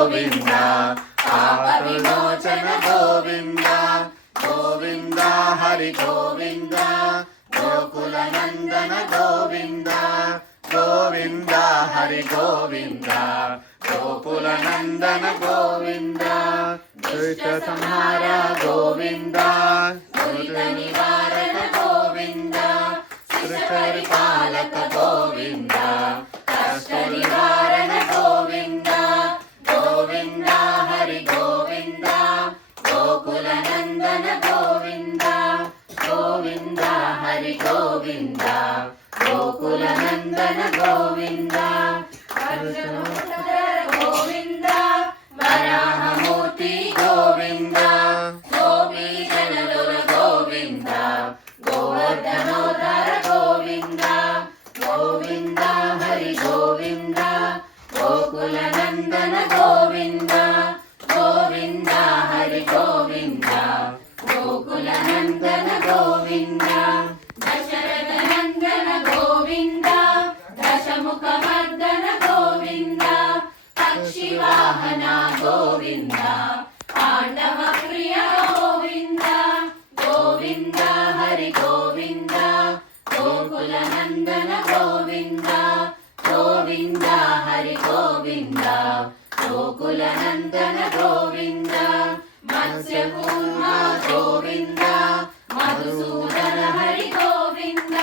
గోవింద పాప విమోచన గోవింద గోవింద హరి గోవింద గోకుల నందన గోవింద గోవింద హరి గోవింద గోకుల నందన గోవింద దుష్ట సంహార గోవింద దురిత నివారక గోవింద సృష్టి పరిపాలక గోవింద కష్ట నివారణ గోవింద గోవింద హరి గోవింద గోకుల నందన గోవింద గోవింద హరి గోవింద గోకుల నందన గోవింద గోవింద వరాహమూర్తి గోవింద గోపీజనుల గోవింద గోవర్ధనోద్ధర గోవింద గోవింద హరి గోవింద గోకుల నందన గోవింద గోవింద హరి గోవింద గోకుల నందన గోవింద దశరథ నందన గోవింద దశముఖ మర్దన గోవింద పక్షి వాహన గోవింద పాండవ ప్రియ గోవింద గోవింద హరి గోవింద గోకుల నందన గోవింద గోవింద హరి గోవింద గోకుల నందన గోవింద మత్స్యకూర్మ గోవింద మధుసూదన హరి గోవింద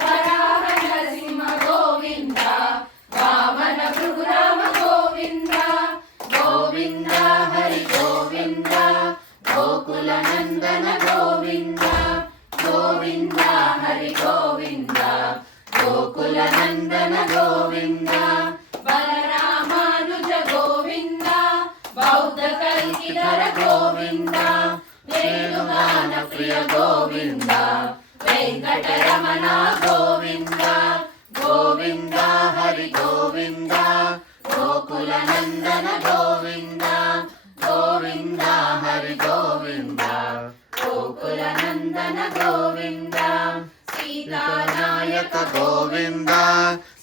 వరాహ నరసింహ గోవింద వామన భృగురామ గోవింద గోవింద హరి గోవింద గోకుల నందన గోవింద గోవింద హరి గోవింద గోకుల నందన గోవింద బలరామానుజ గోవింద బౌద్ధ కల్కిధర గోవింద వేణుగాన ప్రియ గోవింద వెంకటరమణ గోవింద గోవింద హరి గోవింద గోకుల నందన గోవింద గోవింద హరి గోవింద గోకుల నందన గోవింద సీతానాయక గోవింద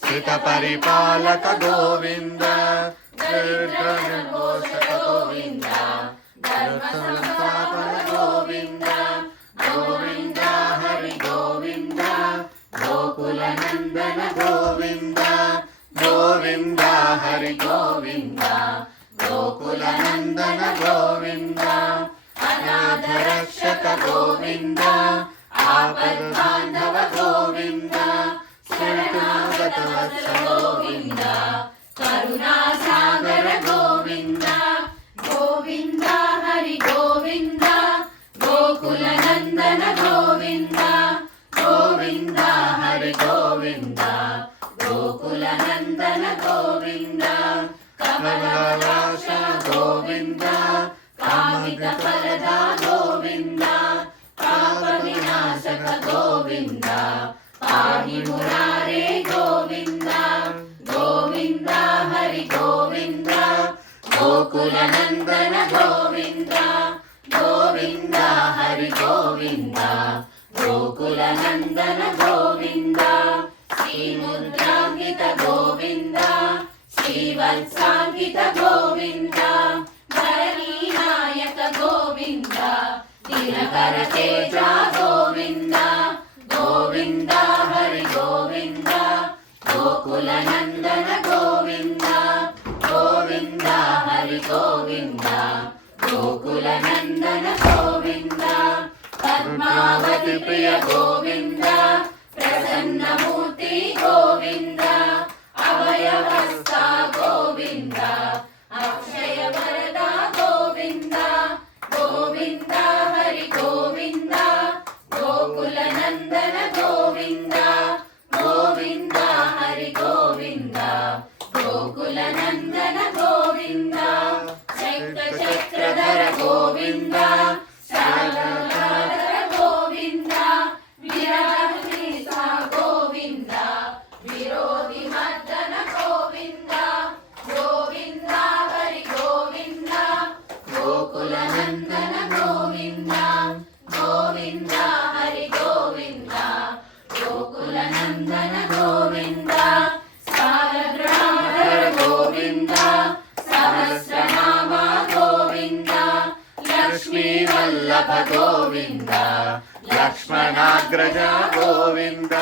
సీత పరిపాలక గోవింద పోషక గోవింద ధర్మ సంస్థాపన గోవింద గోవింద హరి గోవింద గోకుల నందన గోవింద గోవింద హరి గోవింద గోకుల నందన గోవింద అనాథ రక్షక గోవింద ఆపద్ బాంధవ గోవింద శరణాగత వత్స గోవింద కరుణా సాగర గోవింద గోవింద హరి గోవింద గోకుల నందన గోవింద గోవింద హరి గోవింద గోకుల నందన గోవింద కమలవాస గోవింద కామిత ఫలద గోవింద పాప వినాశక గోవింద పాహి మురారే గోవింద గోవింద హరి గోవింద గోకుల నందన గోవింద గోవింద హరి గోవింద గోకుల నందన గోవింద శ్రీముద్రాంకిత గోవింద శ్రీవత్సాంకిత గోవింద ధరణీనాయక గోవింద దినకర తేజ గోవింద గోవింద హరి గోవింద గోకుల నందన గోవింద గోవింద హరి గోవింద గోకుల నందన గోవింద పద్మావతి ప్రియ గోవింద ప్రసన్నమూర్తి గోవింద అభయహస్త గోవింద అక్షయ వరద గోవింద గోవింద హరి గోవింద గోకుల నందన గోవింద గోవింద హరి గోవింద గోకుల నందన గోవింద చక్ర చక్రధర గోవింద సాగరధర గోవింద విరాజ గోవింద విరోధి మర్దన గోవింద గోవింద लक्ष्मीवल्लभ गोविन्द लक्ष्मणाग्रज गोविन्द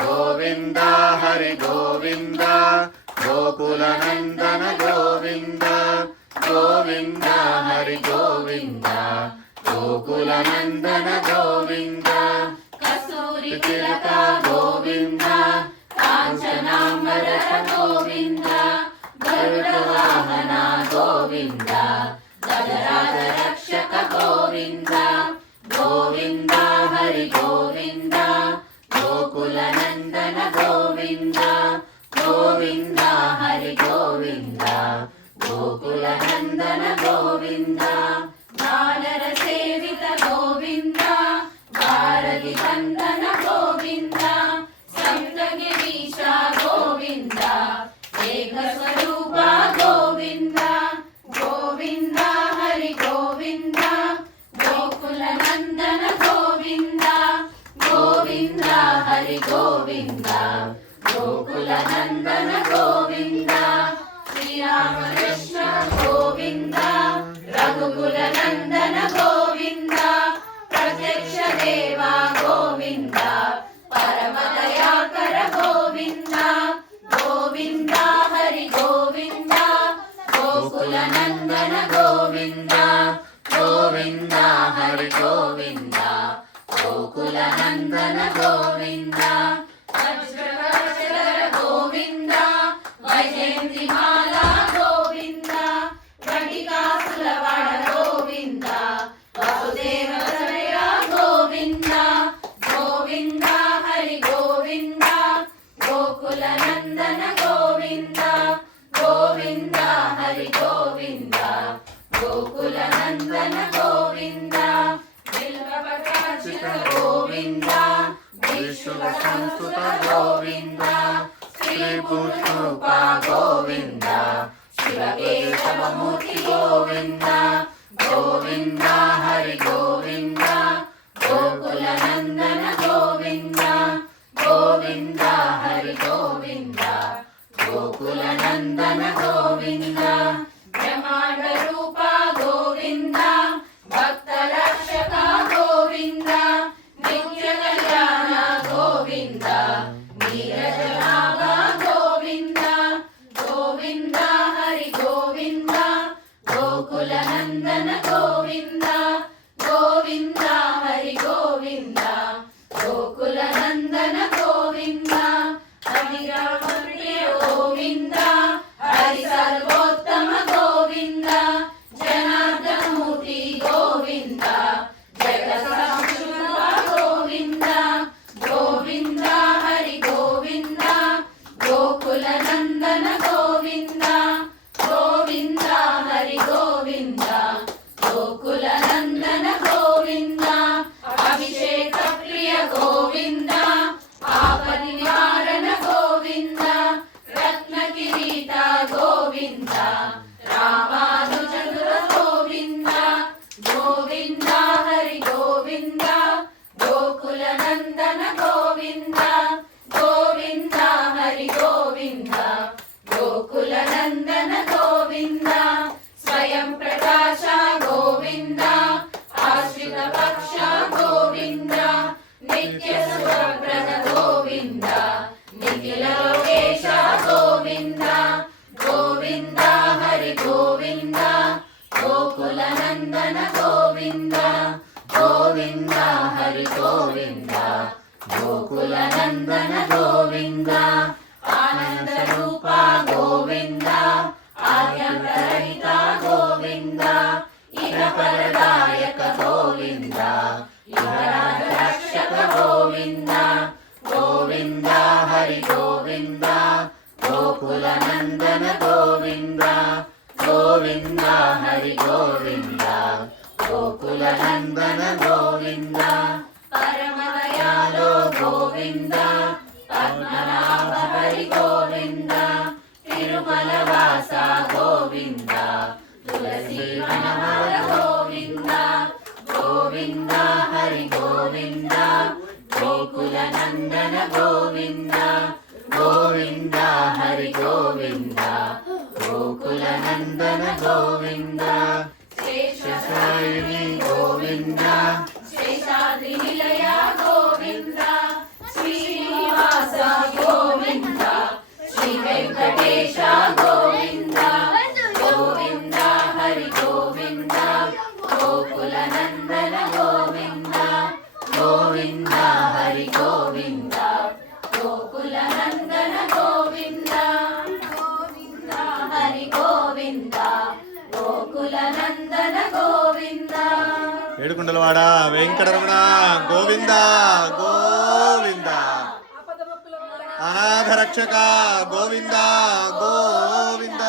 गोविन्द हरि गोविन्द गोकुलनन्दन गोविन्द गोविन्द हरि गोविन्द गोकुलनन्दन गोविन्द कस्तूरी तिलक गोविन्द काञ्चनाम्बर गोविन्द गरुडवाहन गोविन्द गजराज रक्षक गोविन्द गोविन्द हरि गोविन्द गोकुलनन्दन गोविन्द गोविन्द हरि गोविन्द गोकुलनन्दन गोविन्द बालर सेवित गोविन्द भारति चन्दन गोविन्द सप्तगिरीश गोविन्द एकस्वरूप गोविन्द गोविन्द हरि गोविन्द गोकुलनन्दन गोविन्द गोविन्द हरि गोविन्द गोकुलनन्दन गोविन्द श्रीरामकृष्ण गोविन्द रघुकुलनन्दन गोविन्द प्रत्यक्ष देवा गोविन्द परमदयाकर गोविन्द गोविन्द हरि गोविन्द गोकुलनन्दन गोविन्द गोविन्द हरि गोविन्द गोकुलनन्दन गोविन्द वज्रकवचधर गोविन्द वैजयन्तिमाला गोविन्द घटिकासुरवण गोविन्द वसुदेवतनया गोविन्द गोविन्द हरि गोविन्द गोकुलनन्दन गोविन्द गोविन्द हरि गोविन्द गोकुलनन्दन गोविन्द बिल्वपत्रार्चित गोविन्द विष्णुसंस्तुत गोविन्द श्रीभूतरूप गोविन्द शिवकेशवमूर्ति गोविन्द गोविन्द हरि गोविन्द गोकुलनन्दन गोविन्द गोविन्द हरि गोविन्द गोकुलनन्दन गोविन्द ब्रह्माण्ड रूप गोविन्द भक्तरक्षक गोविन्द नित्य कल्याण गोविन्द नीरजनाभ गोविन्द गोविन्द हरि गोविन्द गोकुलनन्दन गोविन्द गोविन्द हरि गोविन्द गोकुलनन्दन गोविन्द हरिरामप्रिय गोविन्द हरि सर्वोत्तम गोविन्द जनार्दनमूर्ति गोविन्द जगत्संशुभ गोविन्द गोविन्द हरि गोविन्द गोकुलनन्दन गोविन्द गोविन्द हरि गोविन्द गोकुलनन्दन गोविन्द अभिषेक प्रिय गोविन्द आपनिवारण गोविन्द रत्नकिरीट गोविन्द रामानुजगुर गोविन्द गोविन्द हरि गोविन्द गोकुलनन्दन गोविन्द गोविन्द हरि गोविन्द गोकुलनन्दन गोविन्द स्वयं प्रकाश गोविन्द आश्रित पक्ष गोविन्द नित्य सुप्रद गोविन्द निखिल लोकेश गोविन्द गोविन्द हरि गोविन्द गोकुलनन्दन गोविन्द गोविन्द हरि गोविन्द गोकुलनन्दन गोविन्द आनन्द रूप गोविन्द आद्यन्तरहित गोविन्द इह परदायक गोविन्द युवराज रक्षक गोविन्द गोविन्द हरि गोविन्द गोकुलनन्दन गोविन्द गोविन्द हरि गोविन्द गोकुलनन्दन गोविन्द परमदयालो गोविन्द पद्मनाभ हरि गोविन्द तिरुमलवास गोविन्द तुलसीवनमाल गोविन्द गोविन्द हरि गोविन्द गोकुलनन्दन गोविन्द गोविन्द हरि गोविन्द गोकुलनन्दन गोविन्द శేషాయిని గోవింద శేషాద్రి నిలయ గోవింద శ్రీనివాస గోవింద శ్రీ వెంకటేశ గోవింద గోవింద హరి గోవింద గోకుల నందన గోవింద గోవింద హరి గోవింద గోకుల నందన గోవింద గోవింద హరి గోవింద గోకుల నందన గోవింద ఏడుకొండలవాడ వెంకటరమణ గోవింద గోవింద అనాథ రక్షక గోవింద గోవింద